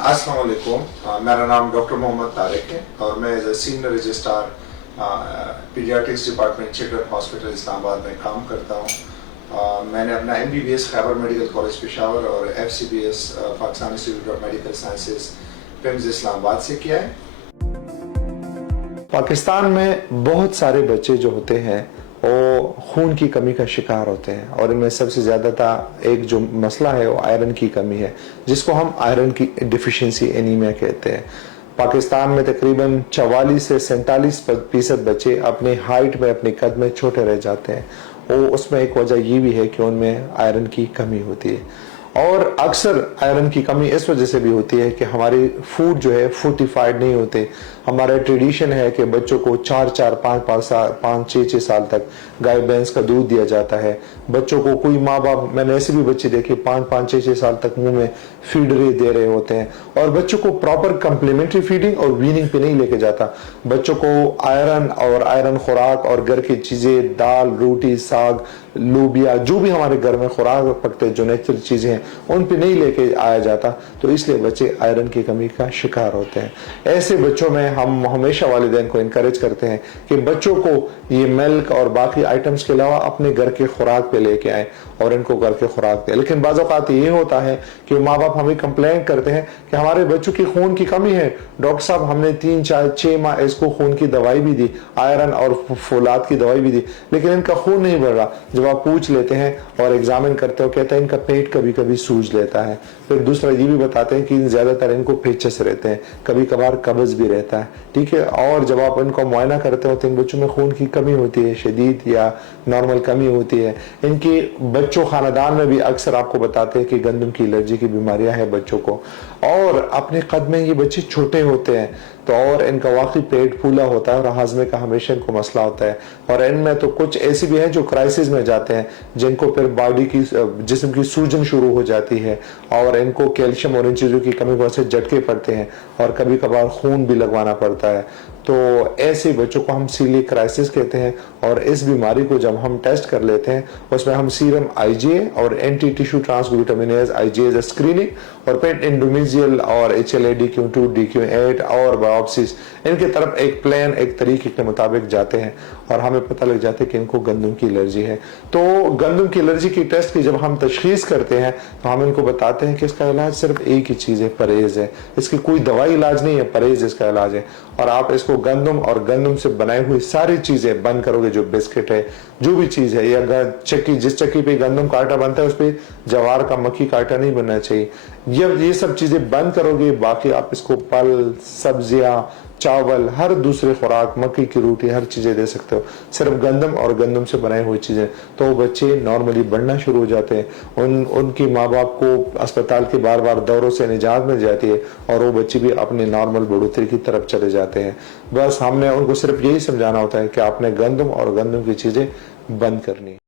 अस्सलाम वालेकुम। मेरा नाम डॉक्टर मोहम्मद तारिक है और मैं as a senior registrar paediatrics department children hospital Islamabad में काम करता हूँ। मैंने अपना MBBS Khyber medical college Peshawar और FCBS Pakistan institute of medical sciences PIMS Islamabad से किया है। पाकिस्तान में बहुत सारे बच्चे जो होते हैं वो खून की कमी का शिकार होते हैं और इनमें सबसे ज़्यादा एक जो मसला है वो आयरन की कमी है, जिसको हम आयरन की डिफिशिएंसी एनीमिया कहते हैं। पाकिस्तान में तकरीबन 44 से 47% बच्चे अपने हाइट में, अपने कद में छोटे रह जाते हैं। वो उसमें एक वजह ये भी है कि उनमें आयरन की कमी होती है और अक्सर आयरन की कमी इस वजह से भी होती है कि हमारी फूड जो है फोर्टिफाइड नहीं होते। हमारा ट्रेडिशन है कि बच्चों को 5-6 साल तक गाय भैंस का दूध दिया जाता है। बच्चों को कोई माँ बाप, मैंने ऐसे भी बच्चे देखे 5-6 साल तक मुंह में फीडरे दे रहे होते हैं और बच्चों को प्रॉपर कम्प्लीमेंट्री फीडिंग और वीनिंग पे नहीं लेके जाता। बच्चों को आयरन खुराक और घर की चीजें, दाल, रोटी, साग, लोबिया, जो भी हमारे घर में खुराक पकते हैं, जो नेचुरल चीजें हैं, उन पे नहीं लेके आया जाता, तो इसलिए बच्चे आयरन की कमी का शिकार होते हैं। ऐसे बच्चों में हम हमेशा वालिदैन को इनकरेज करते हैं कि बच्चों को ये मिल्क और बाकी आइटम्स के अलावा अपने घर के खुराक पे लेके आए और इनको घर के खुराक पे। लेकिन बाज़ औक़ात ये होता है कि माँ बाप हमें कंप्लेंट करते हैं कि हमारे बच्चों की खून की कमी है, डॉक्टर साहब हमने 3-4-6 माह इसको खून की दवाई भी दी, आयरन और फौलाद की दवाई भी दी, लेकिन इनका खून नहीं बढ़ रहा। जब आप पूछ लेते हैं और एग्जामिन करते हो, कहते हैं इनका पेट कभी कभी सूज लेता है। फिर दूसरा ये भी बताते हैं कि ज्यादातर इनको पेचस रहते हैं, कभी कभार कब्ज भी रहता है, ठीक है। और जब आप इनको मुआयना करते हो तो इन बच्चों में खून की कमी होती है, शदीद या नॉर्मल कमी होती है। इनकी बच्चों खानदान में भी अक्सर आपको बताते हैं कि गंदम की एलर्जी की बीमारियां हैं बच्चों को, और अपने कद में ये बच्चे छोटे होते हैं तो और इनका वाकई पेट फूला होता है और हाजमे का हमेशा इनको मसला होता है। और इनमें तो कुछ ऐसे भी हैं जो क्राइसिस में जाते हैं, जिनको फिर बॉडी की, जिस्म की सूजन शुरू हो जाती है और इनको कैल्शियम और इन चीज़ों की कमी की वजह से झटके पड़ते हैं और कभी कभार खून भी लगवाना पड़ता है। तो ऐसे बच्चों को हम सीलिएक क्राइसिस कहते हैं और इस बीमारी को जब हम टेस्ट कर लेते हैं उसमें हम सीरम IgA और एंटी टिश्यू ट्रांसग्लूटामिनेज IgA स्क्रीनिंग और फिर इंडोमेजियल और HLA-DQ2 DQ8 और बायोप्सिस, इनके तरफ एक प्लान, एक तरीके के मुताबिक जाते हैं और हमें पता लग जाता है कि इनको गंदम की एलर्जी है। तो गंदम की एलर्जी की टेस्ट की जब हम तशखीस करते हैं तो हम इनको बताते हैं कि इसका इलाज सिर्फ एक ही चीज़ है, परहेज है। इसकी कोई दवाई इलाज नहीं है, परहेज इसका इलाज है। और आप इसको गंदम और गंदम से बनाई हुई सारी चीजें बंद करोगे, जो बिस्किट है, जो भी चीज है, या चक्की, जिस चक्की पे गंदम का आटा बनता है उस पे जवार का, मक्की का आटा नहीं बनना चाहिए। ये सब चीजें बंद करोगे, बाकी आप इसको फल, सब्जियां, चावल, हर दूसरे खुराक, मक्की की रोटी, हर चीजें दे सकते हो, सिर्फ गंदम और गंदम से बनाई हुई चीजें। तो बच्चे नॉर्मली बढ़ना शुरू हो जाते हैं। उनकी माँ बाप को अस्पताल के बार बार दौरों से निजात मिल जाती है और वो बच्चे भी अपने नॉर्मल बढ़ोतरी की तरफ चले जाते हैं। बस हमने उनको सिर्फ यही समझाना होता है कि आपने गंदम और गंदम की चीजें बंद करनी है।